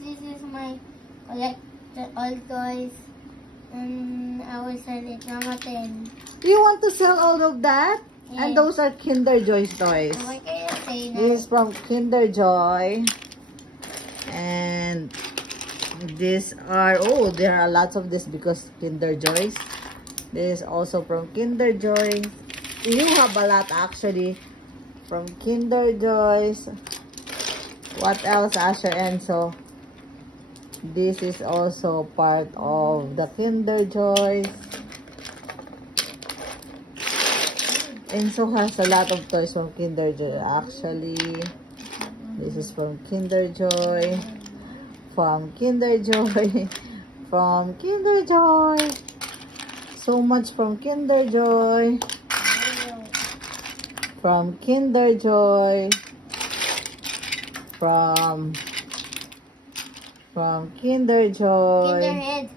this is my collected all toys. And I will sell it Mama 10. You want to sell all of that? Yes. And those are Kinder Joy's toys. What can you say now? This is from Kinder Joy. And these are, oh, there are lots of this because Kinder Joy's. This is also from Kinder Joy. You have a lot actually from Kinder Joy's. What else, Asher Enzo? This is also part of the Kinder Joy. Enzo has a lot of toys from Kinder Joy actually. This is from Kinder Joy. From Kinder Joy. From Kinder Joy. So much from Kinder Joy. From Kinder Joy. From Kinder Joy. Kinderhead.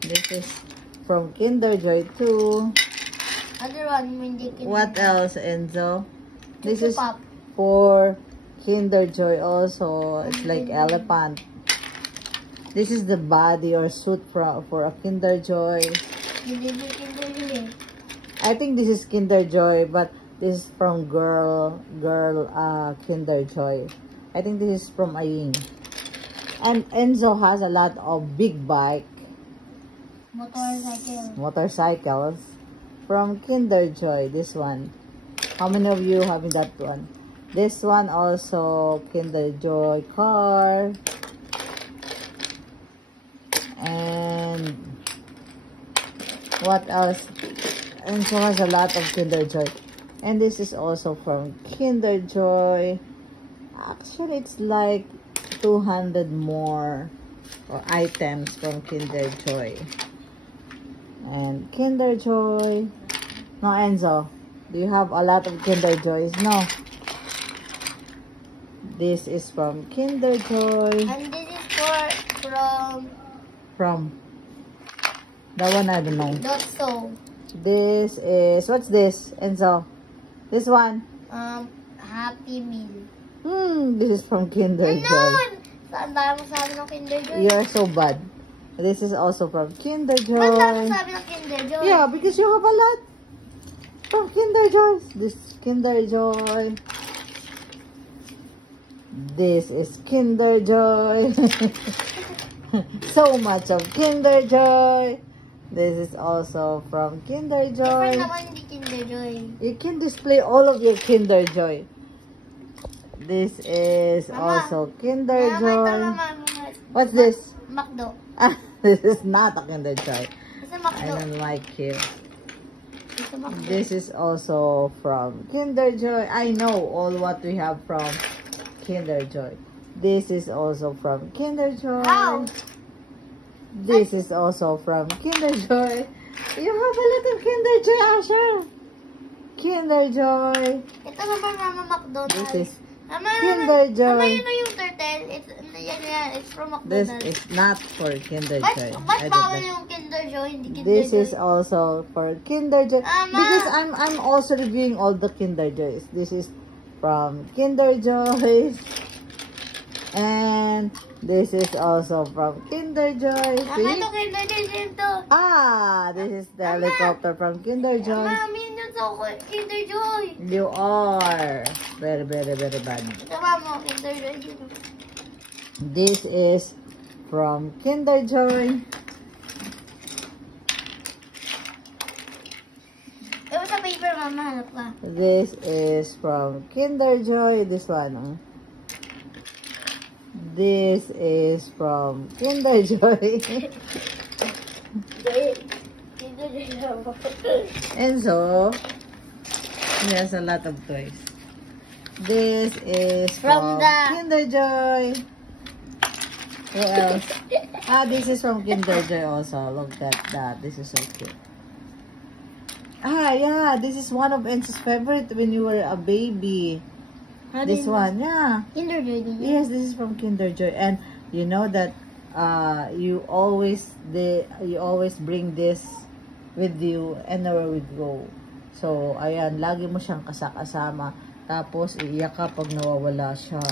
This is from Kinder Joy too. Other one, hindi Kinder. What else, Enzo? This is Pop. for Kinder Joy also. It's like elephant. This is the body or suit for a Kinder Joy. Hindi Kinder Joy. I think this is Kinder Joy, but this is from girl Kinder Joy. I think this is from Aying. And Enzo has a lot of big bike motorcycles from Kinder Joy. This one. How many of you having that one? This one also Kinder Joy car. And what else? Enzo has a lot of Kinder Joy. And this is also from Kinder Joy. Actually, it's like 200 more items from Kinder Joy. And Kinder Joy. No, Enzo, do you have a lot of Kinder Joys? No. This is from Kinder Joy. And this is From that one, I don't know. Dotso. This is, what's this, Enzo? This one? Happy Meal. This is from Kinder Joy. Saan tayo masabi ng Kinder Joy? You're so bad. This is also from Kinder Joy. Saan tayo masabi ng Kinder Joy? Yeah, because you have a lot from Kinder Joy. This is Kinder Joy. This is Kinder Joy. So much of Kinder Joy. This is also from Kinder Joy. Different naman hindi Kinder Joy. You can display all of your Kinder Joy. This is also Kinder Joy. What's this? Macdo. This is not a Kinder Joy. It's a Macdo. I don't like you. It's a Macdo. This is also from Kinder Joy. I know all what we have from Kinder Joy. This is also from Kinder Joy. How? This is also from Kinder Joy. You have a little Kinder Joy, Asher. Kinder Joy. Ito naman Mama McDonald's. This is Mama, Kinder Joy. Mama, yun na yung turtle. It's from This McDonald's. is not for Kinder Joy. Ba't I bawal don't know. yung Kinder Joy, hindi Kinder This Joy? is also for Kinder Joy. Mama! Because I'm also reviewing all the Kinder Joys. This is from Kinder Joy. And this is also from Kinder Joy. Mama, See? ito Kinder Joy din to. This is the helicopter from Kinder Joy. Mama, yun sa Kinder Joy. You are very, very, very bad. Ito Mama, Kinder Joy din. This is from Kinder Joy. Ito sa paper Mama, hanap ka. This is from Kinder Joy. This one. This is from Kinder Joy. Kinder Joy. Enzo, he has a lot of toys. This is from Kinder Joy. What else? This is from Kinder Joy also. Look at that. This is so cute. Yeah. This is one of Enzo's favorite when you were a baby. This one, yeah. Kinder Joy din. Yes, this is from Kinder Joy. And you know that you always bring this with you anywhere we go. So, ayan, lagi mo siyang kasama. Tapos, iiyak ka pag nawawala siya.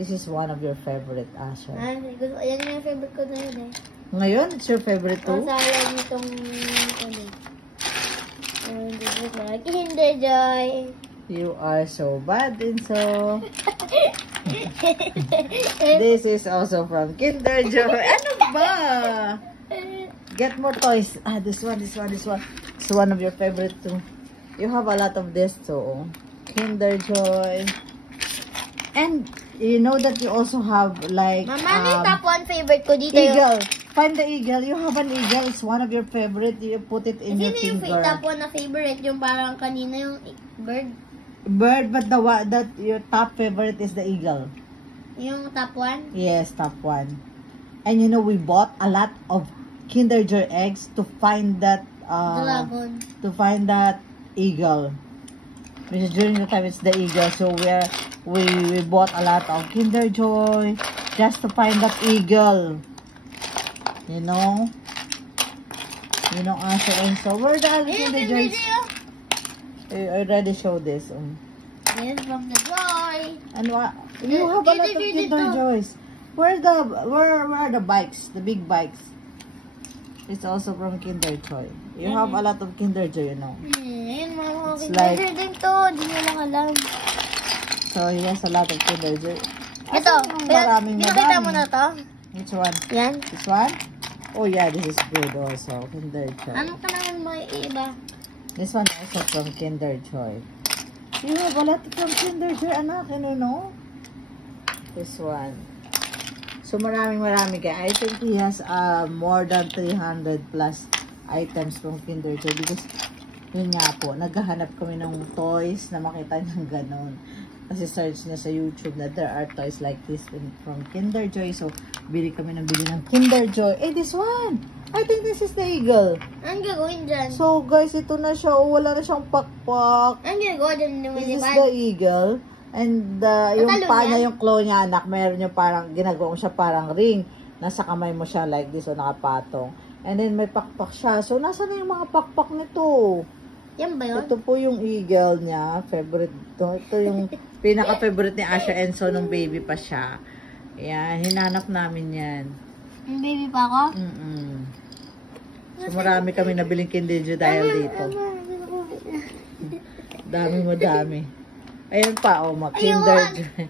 This is one of your favorite, Asher. Yan yung favorite ko na yun eh. Ngayon, it's your favorite too? Ang salad nitong ulit. This is like Kinder Joy. You are so bad and so... This is also from Kinder Joy. Ano ba? Get more toys. This one. It's one of your favorite too. You have a lot of this too. Kinder Joy. And you know that you also have like Mama, ano yung top 1 favorite ko dito? eagle. Find the eagle. You have an eagle. It's one of your favorite. You put it in your Sino yung finger. top 1 na favorite? Yung parang kanina yung bird. Bird, but the one that your top favorite is the eagle. Yung top 1? Yes, top 1. And you know, we bought a lot of Kinder Joy eggs to find that Dragon. eagle. Because during the time it's the eagle, so we bought a lot of Kinder Joy just to find that eagle. You know, Asher and so where the other Kinder Joy? I already showed this. Yes, from the joy. And you have a lot of Kinder Joys. Where are the bikes? The big bikes. It's also from Kinder Joy. You have a lot of Kinder Joy, you know. Ayun, mga It's Kinder like- Joy din to. Di nyo lang alam. So he has a lot of Kinder Joy. Ito. Pinakita mo na to? Which one? Yan. This one? Oh yeah, this is good also. Kinder Joy. Ano ka naman mo iba? This one also from Kinder Joy. You have a lot from Kinder Joy, anak. You know? This one. So marami guys. I think he has more than 300 plus items from Kinder Joy because yun nga po, naghahanap kami ng toys na makita niyang ganon. Kasi search niya sa YouTube na there are toys like this from Kinder Joy. So bili kami ng Kinder Joy. This one! I think this is the eagle. Anong gagawin dyan? So guys, ito na siya. Oh, wala na siyang pakpak. Anong gagawin dyan? This is the eagle. And yung paa niya, yung claw niya, anak, meron yung parang, ginagawa mo siya parang ring. Nasa kamay mo siya like this, o nakapatong. And then may pakpak siya. So, nasa na yung mga pakpak nito? Yan ba yun? Ito po yung eagle niya. Favorite to. Ito yung pinaka-favorite ni Asher Enzo nung baby pa siya. Ayan, hinanap namin yan. Yung baby pa ako? So, marami kami nabiling Kinder Joy dahil dito. Dami. Ayan pa, Kinder Joy.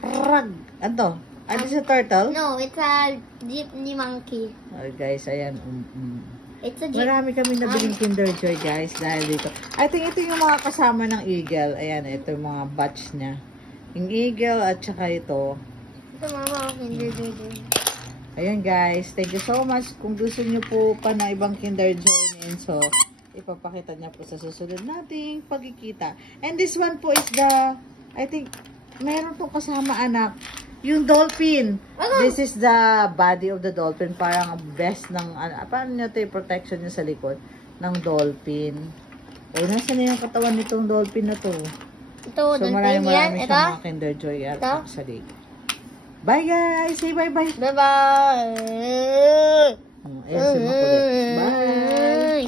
Rag! Ano? Ano sa turtle? No, it's a jeepney monkey. Oh, guys, ayan. It's a jeep. Marami kami nabiling Kinder Joy, guys, dahil dito. I think ito yung mga kasama ng eagle. Ayan, ito yung mga batch niya. Yung eagle at saka ito. Ito mama, Kinder Joy din. Ayan, guys. Thank you so much. Kung gusto niyo po pa na ibang Kinder Joy ni Enzo, ipapakita niya po sa susunod nating pagkikita. And this one po is the, I think, meron pong kasama anak, yung dolphin. This is the body of the dolphin. Parang vest ng, paano nyo ito yung protection niya sa likod ng dolphin. O, nasa na yung katawan nitong dolphin na to? Ito, So, dolphin yan. marami Ito? siyang mga Kinder Joy actually. Bye guys! Say bye-bye! Bye-bye! Ayan si Makulit. Bye!